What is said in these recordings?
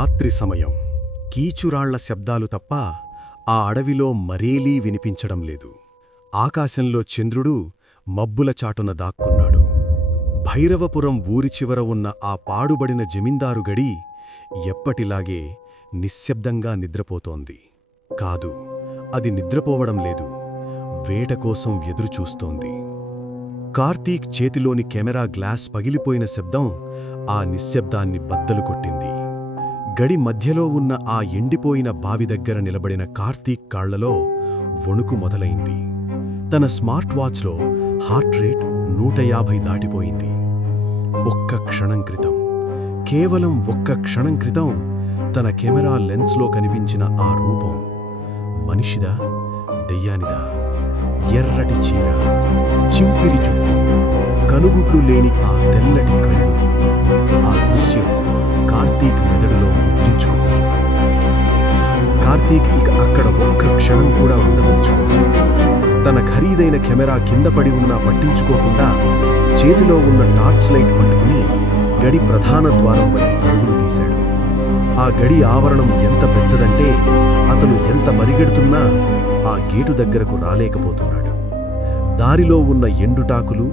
రాత్రి సమయం. కీచురాళ్ల శబ్దాలు తప్ప ఆ అడవిలో మరేలీ వినిపించడం లేదు. ఆకాశంలో చంద్రుడు మబ్బుల చాటున దాక్కున్నాడు. భైరవపురం ఊరి చివర ఉన్న ఆ పాడుబడిన జమీందారు గడి ఎప్పటిలాగే నిశ్శబ్దంగా నిద్రపోతోంది. కాదు, అది నిద్రపోవడం లేదు, వేటకోసం ఎదురుచూస్తోంది. కార్తీక్ చేతిలోని కెమెరా గ్లాస్ పగిలిపోయిన శబ్దం ఆ నిశ్శబ్దాన్ని బద్దలు కొట్టింది. గడి మధ్యలో ఉన్న ఆ ఎండిపోయిన బావి దగ్గర నిలబడిన కార్తీక్ కాళ్లలో వణుకు మొదలైంది. తన స్మార్ట్ వాచ్లో హార్ట్ రేట్ 150 దాటిపోయింది. ఒక్క క్షణం క్రితం, కేవలం ఒక్క క్షణం క్రితం తన కెమెరా లెన్స్లో కనిపించిన ఆ రూపం మనిషిదా, దెయ్యానిదా? ఎర్రటి చీర, చింపిరి చుట్టూ, కనుగుడ్లు లేని ఆ తెల్లటి కళ్ళు. ఆ దృశ్యం కార్తీక్ మెదడులో ముద్రించుకుపోయింది. కార్తీక్ ఇక అక్కడ ఒక్క క్షణం కూడా ఉండదలుచుకోలేదు. తన ఖరీదైన కెమెరా కింద పడి ఉన్నా పట్టించుకోకుండా చేతిలో ఉన్న టార్చ్ లైట్ పట్టుకుని గడి ప్రధాన ద్వారం వైపు పరుగులు తీశాడు. ఆ గడి ఆవరణం ఎంత పెద్దదంటే అతను ఎంత పరిగెడుతున్నా ఆ గేటు దగ్గరకు రాలేకపోతున్నాడు. దారిలో ఉన్న ఎండుటాకులు,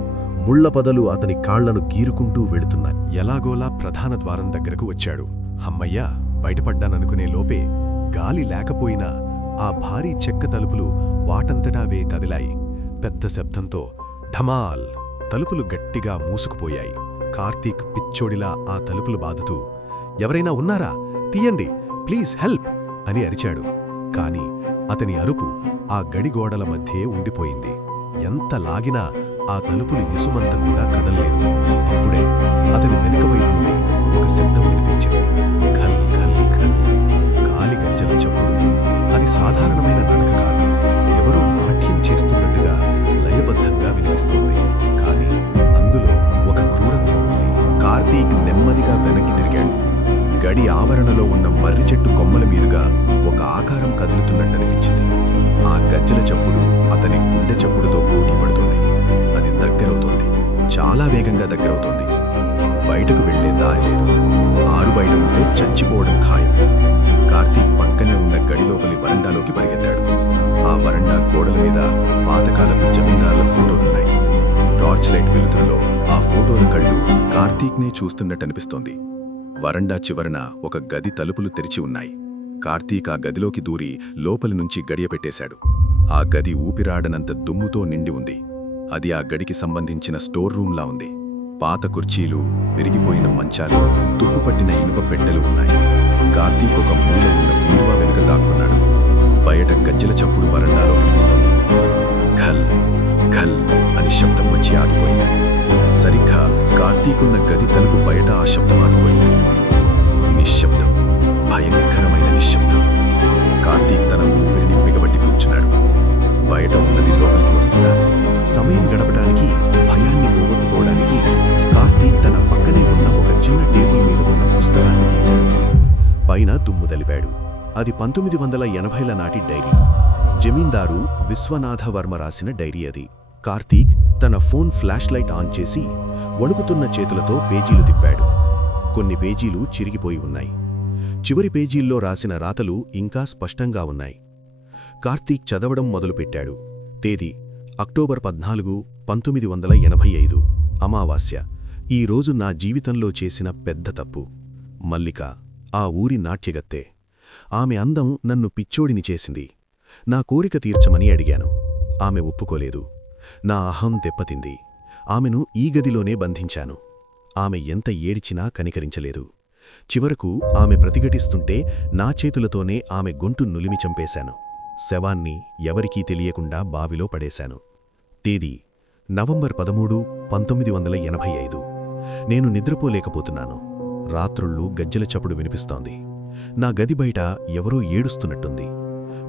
ముళ్లపదలు అతని కాళ్లను గీరుకుంటూ వెళుతున్నాయి. ఎలాగోలా ప్రధాన ద్వారం దగ్గరకు వచ్చాడు. అమ్మయ్యా, బయటపడ్డాననుకునే లోపే గాలి లేకపోయినా ఆ భారీ చెక్క తలుపులు వాటంతటావే కదిలాయి. పెద్ద శబ్దంతో ఢమాల్ తలుపులు గట్టిగా మూసుకుపోయాయి. కార్తీక్ పిచ్చోడిలా ఆ తలుపులు బాదుతూ, ఎవరైనా ఉన్నారా? తీయండి, ప్లీజ్ హెల్ప్ అని అరిచాడు. కాని అతని అరుపు ఆ గడిగోడల మధ్యే ఉండిపోయింది. ఎంత లాగినా ఆ తలుపులు ఇసుమంత కూడా కదల్లేదు. అప్పుడే అతని వెనుక వైపు నుండి ఒక శబ్దం వినిపించింది. ఖల్ ఖల్ ఖల్, గాలి గజ్జల చప్పుడు. అది సాధారణమైన నడక కాదు, ఎవరో నాట్యం చేస్తున్నట్టుగా లయబద్ధంగా వినిపిస్తోంది. కాని అందులో ఒక క్రూరత్వం ఉంది. కార్తీక్ నెమ్మదిగా వెనక్కి తిరిగాడు. గడి ఆవరణలో ఉన్న మర్రి చెట్టు కొమ్మల మీదుగా ఒక ఆకారం కదులుతున్నట్టనిపించింది. ఆ గజ్జల చప్పుడు అతని గుండె చప్పుడుతో పోటీ పడుతోంది. అది దగ్గరవుతోంది, చాలా వేగంగా దగ్గరవుతోంది. బయటకు వెళ్లే దారి లేదు. ఆరు బయట ఉంటే చచ్చిపోవడం ఖాయం. కార్తీక్ పక్కనే ఉన్న గడిలోపలి వరండాలోకి పరిగెత్తాడు. ఆ వరండా గోడల మీద పాతకాలపు జమీందారుల ఫోటోలున్నాయి. టార్చ్ లైట్ వెలుతురులో ఆ ఫోటోల కళ్ళు కార్తీక్నే చూస్తున్నట్టనిపిస్తోంది. వరండా చివరన ఒక గది తలుపులు తెరిచి ఉన్నాయి. కార్తీక్ ఆ గదిలోకి దూరి లోపలి నుంచి గడియపెట్టేశాడు. ఆ గది ఊపిరాడనంత దుమ్ముతో నిండి ఉంది. అది ఆ గడికి సంబంధించిన స్టోర్ రూంలా ఉంది. పాత కుర్చీలు, విరిగిపోయిన మంచాలు, తుప్పుపట్టిన ఇనుప పెట్టెలు ఉన్నాయి. కార్తీక్ ఒక మూల ఉన్న బీరువా వెనుక దాక్కున్నాడు. బయట గజ్జల చప్పుడు వరండాలో వినిపిస్తోంది. ఘల్ ఘల్ అని శబ్దం వచ్చి ఆగిపోయింది. సరిగ్గా కార్తీకున్న గది తలుపు బయట ఆ శబ్దం ఆగిపోయింది. నిశ్శబ్దం, భయంకరమైన నిశ్శబ్దం. కార్తీక్ తన ఊపిరిని బిగబట్టి కూర్చున్నాడు. బయట ఉన్నది లోపలికి వస్తుందా? సమయం గడపడానికి, భయాన్ని పోగొట్టుకోవడానికి కార్తీక్ తన పక్కనే ఉన్న ఒక చిన్న టేబుల్ మీద ఉన్న పుస్తకాన్ని తీశాడు. పైన దుమ్ము దలిపాడు. అది 1980ల నాటి డైరీ. జమీందారు విశ్వనాథవర్మ రాసిన డైరీ అది. కార్తీక్ తన ఫోన్ ఫ్లాష్ లైట్ ఆన్ చేసి వణుకుతున్న చేతులతో పేజీలు తిప్పాడు. కొన్ని పేజీలు చిరిగిపోయి ఉన్నాయి. చివరి పేజీల్లో రాసిన రాతలు ఇంకా స్పష్టంగా ఉన్నాయి. కార్తీక్ చదవడం మొదలుపెట్టాడు. తేదీ అక్టోబర్ 14, 1985, అమావాస్య. ఈ రోజు నా జీవితంలో చేసిన పెద్ద తప్పు. మల్లిక, ఆ ఊరి నాట్యగత్తె. ఆమె అందం నన్ను పిచ్చోడిని చేసింది. నా కోరిక తీర్చమని అడిగాను. ఆమె ఒప్పుకోలేదు. నా అహం దెబ్బతింది. ఆమెను ఈ గదిలోనే బంధించాను. ఆమె ఎంత ఏడిచినా కనికరించలేదు. చివరకు ఆమె ప్రతిఘటిస్తుంటే నా చేతులతోనే ఆమె గొంతు నులిమి చంపేశాను. శవాన్ని ఎవరికీ తెలియకుండా బావిలో పడేశాను. తేదీ నవంబర్ 13, 1985. నేను నిద్రపోలేకపోతున్నాను. రాత్రుళ్ళు గజ్జల చప్పుడు వినిపిస్తోంది. నా గది బయట ఎవరో ఏడుస్తున్నట్టుంది.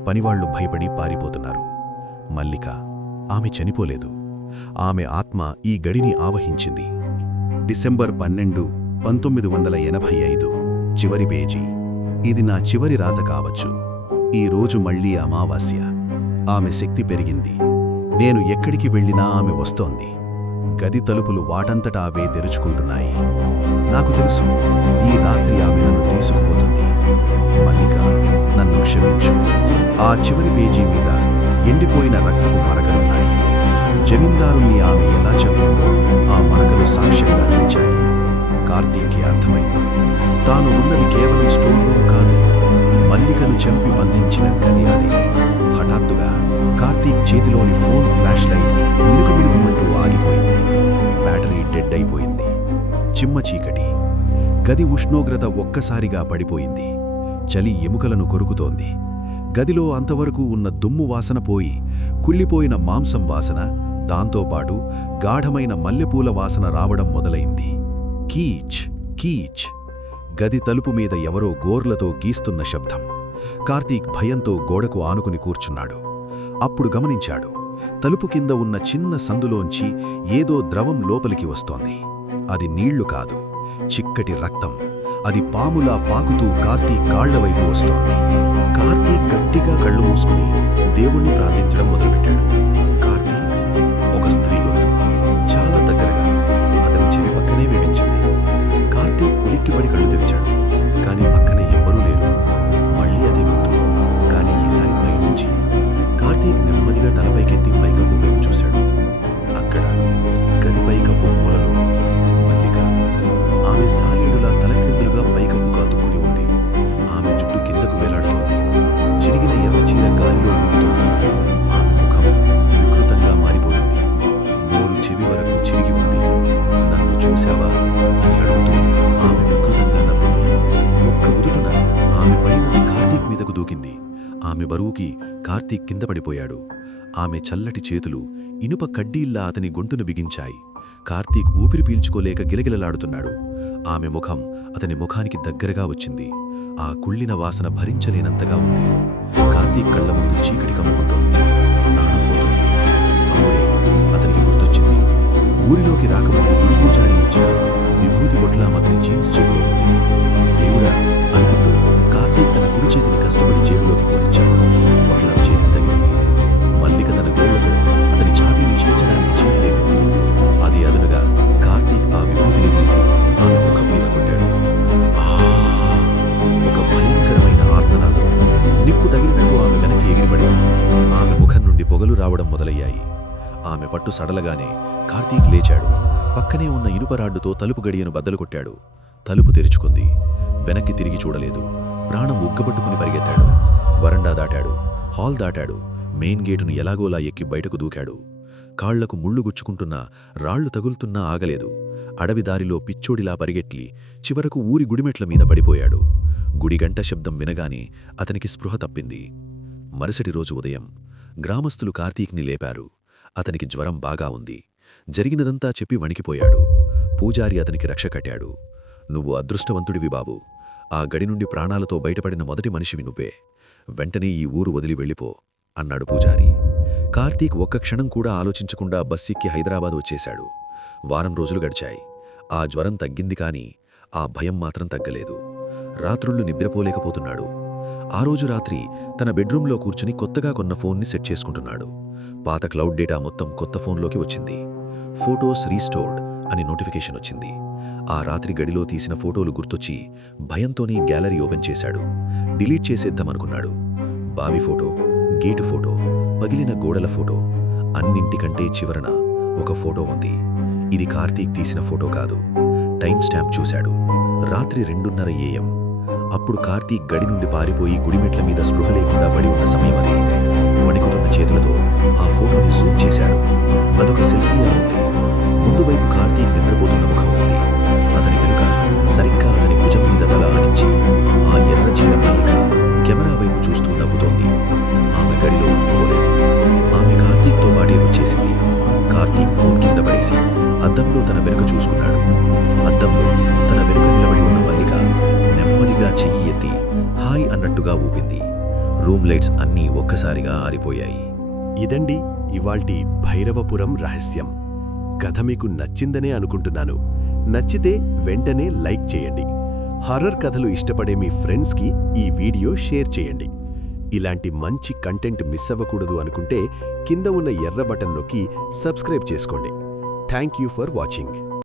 పనివాళ్లు భయపడి పారిపోతున్నారు. మల్లిక, ఆమె చనిపోలేదు. ఆమె ఆత్మ ఈ గడిని ఆవహించింది. డిసెంబర్ 12, 1985. చివరి పేజీ. ఇది నా చివరి రాత కావచ్చు. ఈ రోజు మళ్లీ అమావాస్య. ఆమె శక్తి పెరిగింది. నేను ఎక్కడికి వెళ్ళినా ఆమె వస్తోంది. గది తలుపులు వాటంతటా అవే తెరుచుకుంటున్నాయి. నాకు తెలుసు, ఈ రాత్రి ఆమె నన్ను తీసుకుపోతుంది. ఆ చివరి పేజీ మీద ఎండిపోయిన రక్తపు మరకలున్నాయి. జమీందారుణ్ణి ఆమె ఎలా చంపిందో ఆ మరకలు సాక్ష్యంగా నిలిచాయి. కార్తీక్కి అర్థమైంది, తాను ఉన్నది కేవలం స్టోర్ రూమ్ కాదు, మల్లికను చంపి బంధించిన గది అదే. హఠాత్తుగా కార్తీక్ చేతిలోని ఫోన్ ఫ్లాష్ లైట్ మినుకుమినుకుమంటూ ఆగిపోయింది. బ్యాటరీ డెడ్ అయిపోయింది. చిమ్మ చీకటి. గది ఉష్ణోగ్రత ఒక్కసారిగా పడిపోయింది. చలి ఎముకలను కొరుకుతోంది. గదిలో అంతవరకు ఉన్న దుమ్ము వాసన పోయి కుళ్ళిపోయిన మాంసం వాసన, దాంతోపాటు గాఢమైన మల్లెపూల వాసన రావడం మొదలైంది. కీచ్ కీచ్. గది తలుపు మీద ఎవరో గోర్లతో గీస్తున్న శబ్దం. కార్తీక్ భయంతో గోడకు ఆనుకుని కూర్చున్నాడు. అప్పుడు గమనించాడు, తలుపు కింద ఉన్న చిన్న సందులోంచి ఏదో ద్రవం లోపలికి వస్తోంది. అది నీళ్లు కాదు, చిక్కటి రక్తం. అది పాములా పాకుతూ కార్తీక్ కాళ్లవైపు వస్తోంది. కార్తీక్ గట్టిగా కళ్ళు మూసుకుని దేవుణ్ణి ప్రార్థించడం మొదలుపెట్టాడు. కార్తీక్, ఒక స్త్రీ గొంతు చాలా దగ్గరగా అతని చెవి పక్కనే వినిపించింది. కార్తీక్ ఉలిక్కిపడి కళ్ళు తెరిచాడు. కానీ పక్కనే ఎవ్వరూ లేరు. మళ్ళీ అదే గొంతు, కానీ ఈసారి పైనుంచి. కార్తీక్ నెమ్మదిగా తలపైకెత్తి పైకప్పు వైపు చూశాడు. అక్కడ గది పైకప్పు మూలలో మల్లిక. ఆమె సాలీడులా తలక్రిందులుగా పైకప్పు కాతుక్కుని ఉంది. ఆమె జుట్టు కిందకు వేలాడుతోంది. చిరిగిన ఎర్ర చీర గాలిలో ఊగుతోంది. ఆమె ముఖం వికృతంగా మారిపోయింది. నోరు చెవి వరకు చిరిగి ఉంది. నన్ను చూశావా అని అడుగుతూ ఆమె వికృతంగా నవ్వింది. ఒక్క ఉదుటున ఆమె పైనుండి కార్తీక్ మీదకు దూకింది. ఆమె బరువుకి కార్తీక్ కింద పడిపోయాడు. ఆమె చల్లటి చేతులు ఇనుప కడ్డీల్లా అతని గొంతును బిగించాయి. కార్తీక్ ఊపిరి పీల్చుకోలేక గిలగిలలాడుతున్నాడు. ఆమె ముఖం అతని ముఖానికి దగ్గరగా వచ్చింది. ఆ కుళ్ళిన వాసన భరించలేనంతగా ఉంది. కార్తీక్ కళ్ల ముందు చీకటి కమ్ముకుంటోంది. ప్రాణం పోతోంది. అప్పుడే అతనికి గుర్తొచ్చింది, ఊరిలోకి రాకముందు గుడి పూజారి ఇచ్చిన విభూతి బొట్లం అతని జీన్స్ జేబులో ఉంది. దేవుడా అనుకుంటూ కార్తీక్ తన కుడి చేతిని కష్టపడి జేబులోకి పోనిచ్చాడు. బొట్లం చేతికి తగిలింది. మల్లిక తన గోళ్లతో అతని ఛాతీని చీల్చడానికి చేయలేనింది. అది అదనుగా కార్తీక్ ఆ విభూతిని తీసి ఆమె ముఖం మీద కొట్టాడు. ఒక భయంకరమైన ఆర్తనాదం. నిప్పు తగిలినట్టు ఆమె వెనక్కి ఎగిరిపడింది. ఆమె ముఖం నుండి పొగలు రావడం మొదలయ్యాయి. ఆమె పట్టు సడలగానే కార్తీక్ లేచాడు. పక్కనే ఉన్న ఇనుపరాడ్డుతో తలుపు గడియను బద్దలు కొట్టాడు. తలుపు తెరుచుకుంది. వెనక్కి తిరిగి చూడలేదు. ప్రాణం ఉగ్గబట్టుకుని పరిగెత్తాడు. వరండా దాటాడు. హాల్ దాటాడు. మెయిన్ గేటును ఎలాగోలా ఎక్కి బయటకు దూకాడు. కాళ్లకు ముళ్ళు గుచ్చుకుంటున్నా, రాళ్లు తగులుతున్నా ఆగలేదు. అడవి దారిలో పిచ్చోడిలా పరిగెట్టి చివరకు ఊరి గుడిమెట్ల మీద పడిపోయాడు. గుడిగంట శబ్దం వినగానే అతనికి స్పృహ తప్పింది. మరుసటి రోజు ఉదయం గ్రామస్తులు కార్తీక్ని లేపారు. అతనికి జ్వరం బాగా ఉంది. జరిగినదంతా చెప్పి వణికిపోయాడు. పూజారి అతనికి రక్ష కట్టాడు. నువ్వు అదృష్టవంతుడివి బాబూ. ఆ గడి నుండి ప్రాణాలతో బయటపడిన మొదటి మనిషివి నువ్వే. వెంటనే ఈ ఊరు వదిలి వెళ్ళిపో అన్నాడు పూజారి. కార్తీక్ ఒక్క క్షణం కూడా ఆలోచించకుండా బస్సెక్కి హైదరాబాద్ వచ్చేశాడు. వారం రోజులు గడిచాయి. ఆ జ్వరం తగ్గింది కానీ ఆ భయం మాత్రం తగ్గలేదు. రాత్రుళ్ళు నిద్రపోలేకపోతున్నాడు. ఆ రోజు రాత్రి తన బెడ్రూంలో కూర్చుని కొత్తగా కొన్న ఫోన్ని సెట్ చేసుకుంటున్నాడు. పాత క్లౌడ్ డేటా మొత్తం కొత్త ఫోన్లోకి వచ్చింది. ఫోటోస్ రీస్టోర్డ్ అని నోటిఫికేషన్ వచ్చింది. ఆ రాత్రి గడిలో తీసిన ఫోటోలు గుర్తొచ్చి భయంతోనే గ్యాలరీ ఓపెన్ చేశాడు. డిలీట్ చేసేద్దామనుకున్నాడు. బావి ఫోటో, గేటు ఫోటో, పగిలిన గోడల ఫోటో, అన్నింటికంటే చివరన ఒక ఫోటో ఉంది. ఇది కార్తీక్ తీసిన ఫోటో కాదు. టైం స్టాంప్ చూశాడు. రాత్రి 2:30 AM. అప్పుడు కార్తీక్ గడి నుండి పారిపోయి గుడిమెట్ల మీద స్పృహ లేకుండా పడి ఉన్న సమయం అదే. వణికుతున్న చేతులతో ఆ ఫోటోని జూమ్ చేశాడు. అదొక సెల్ఫీగా ఉంది. ముందు వైపు కార్తీక్ నిద్రపోతున్న ముఖం ఉంది. అతని వెనుక సరిగ్గా అతని భుజం మీద తల ఆనించి ఆ ఎర్ర చీర మల్లిక కెమెరా వైపు చూస్తూ నవ్వుతోంది. ఆమె గడిలో ఉండిపోలేదు. ఆమె కార్తీక్తో పాటే వచ్చేసింది. కార్తీక్ ఫోన్ కింద పడేసి అద్దంలో తన వెనుక చూసుకున్నాడు. అద్దంలో తన వెనుక నిలబడి ఉన్న మల్లిక నెమ్మదిగా చెయ్యి ఎత్తి హాయ్ అన్నట్టుగా ఊపింది. రూమ్ లైట్స్ అన్నీ ఒక్కసారిగా ఆరిపోయాయి. ఇదండి ఇవాల్టి భైరవపురం రహస్యం. కథ మీకు నచ్చిందనే అనుకుంటున్నాను. నచ్చితే వెంటనే లైక్ చేయండి. హారర్ కథలు ఇష్టపడే మీ ఫ్రెండ్స్కి ఈ వీడియో షేర్ చేయండి. ఇలాంటి మంచి కంటెంట్ మిస్ అవ్వకూడదు అనుకుంటే కింద ఉన్న ఎర్ర బటన్ నొక్కి సబ్స్క్రైబ్ చేసుకోండి. Thank you for watching.